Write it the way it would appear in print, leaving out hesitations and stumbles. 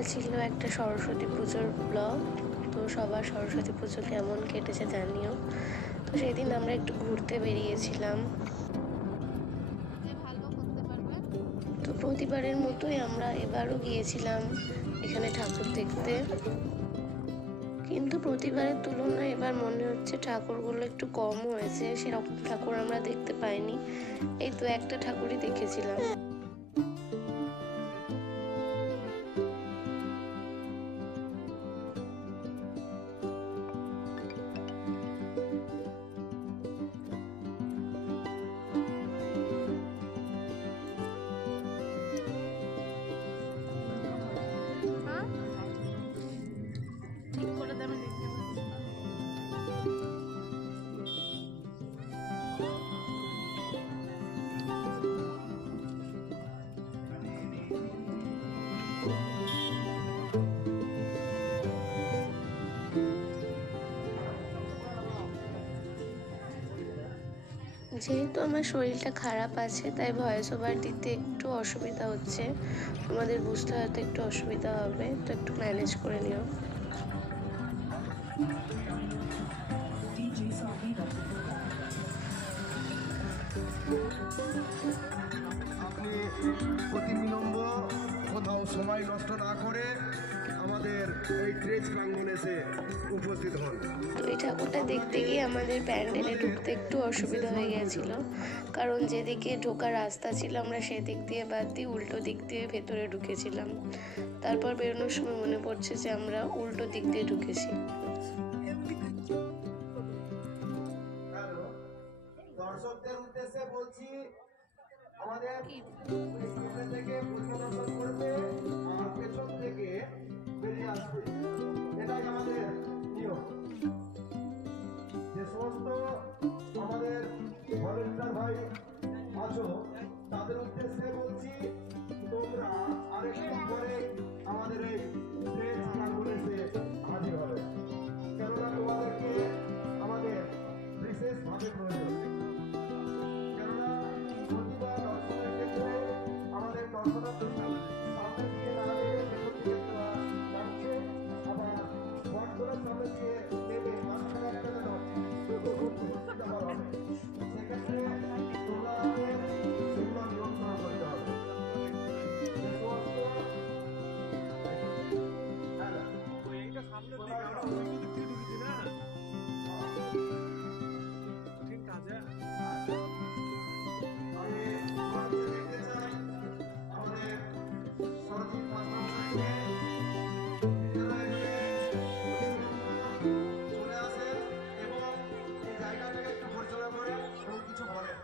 এটা ছিল একটা সরস্বতী পুজোর ব্লগ। তো সবার সরস্বতী পুজো কেমন কেটেছে জানিও। তো সেদিন আমরা একটু ঘুরতে বেরিয়েছিলাম। তো প্রতিবারের মতোই আমরা এবারও গিয়েছিলাম এখানে ঠাকুর দেখতে, কিন্তু প্রতিবারের তুলনায় এবার মনে হচ্ছে ঠাকুরগুলো একটু কম হয়েছে। সেরকম ঠাকুর আমরা দেখতে পাইনি, এই তো একটা ঠাকুরই দেখেছিলাম। যেহেতু আমার শরীরটা খারাপ আছে, তাই ভয়েস ওভার দিতে একটু অসুবিধা হচ্ছে, তোমাদের বুঝতে হয়তো একটু অসুবিধা হবে, তো একটু ম্যানেজ করে নিও। আপনি অতি বিলম্ব কোথাও সময় নষ্ট না করে আমাদের এই ক্রেজ প্রাঙ্গণে এসে উপস্থিত হন। তো এই ঠাকুরটা দেখতে গিয়ে আমাদের প্যান্ডেলে ঢুকতে একটু অসুবিধা হয়ে গেছিলো, কারণ যেদিকে ঢোকার রাস্তা ছিল আমরা সেদিক দিয়ে বাদ দিয়ে উল্টো দিক দিয়ে ভেতরে ঢুকেছিলাম। তারপর বেরোনোর সময় মনে পড়ছে যে আমরা উল্টো দিক দিয়ে ঢুকেছি। দর্শকদের উদ্দেশ্যে বলছি, আমাদের সামনে থেকে পরিদর্শন করবে আর পেছন থেকে বেরিয়ে আসবে, এটাই আমাদের নিয়ম। যে সমস্ত আমাদের ভলেন্টিয়ার ভাই আছো তাদের উদ্দেশ্যে বলছি, তোমরা আরেকটু পরে আমাদের এই প্রেস কনফারেন্সে হাজির হবে, কেননা তোমাদেরকে আমাদের বিশেষভাবে প্রয়োজন। কেননা প্রতিবার দর্শনের ক্ষেত্রে আমাদের দর্শনার্থী সামনে দিয়ে না নেমে পেছন দিকে যাচ্ছে, আবার বটগোড়ার সামনে দিয়ে নেমে মাঝখানে একটা যেন সুবিধা হবে, সেক্ষেত্রে তোমরা সেগুলো নিয়ন্ত্রণ করতে হবে। ঠিক আছে, আমি দেখতে চাই আমাদের সরজিৎ চলে আসেন এবং এই জায়গাটাকে একটু পরিচালনা করেন এবং কিছু বলেন।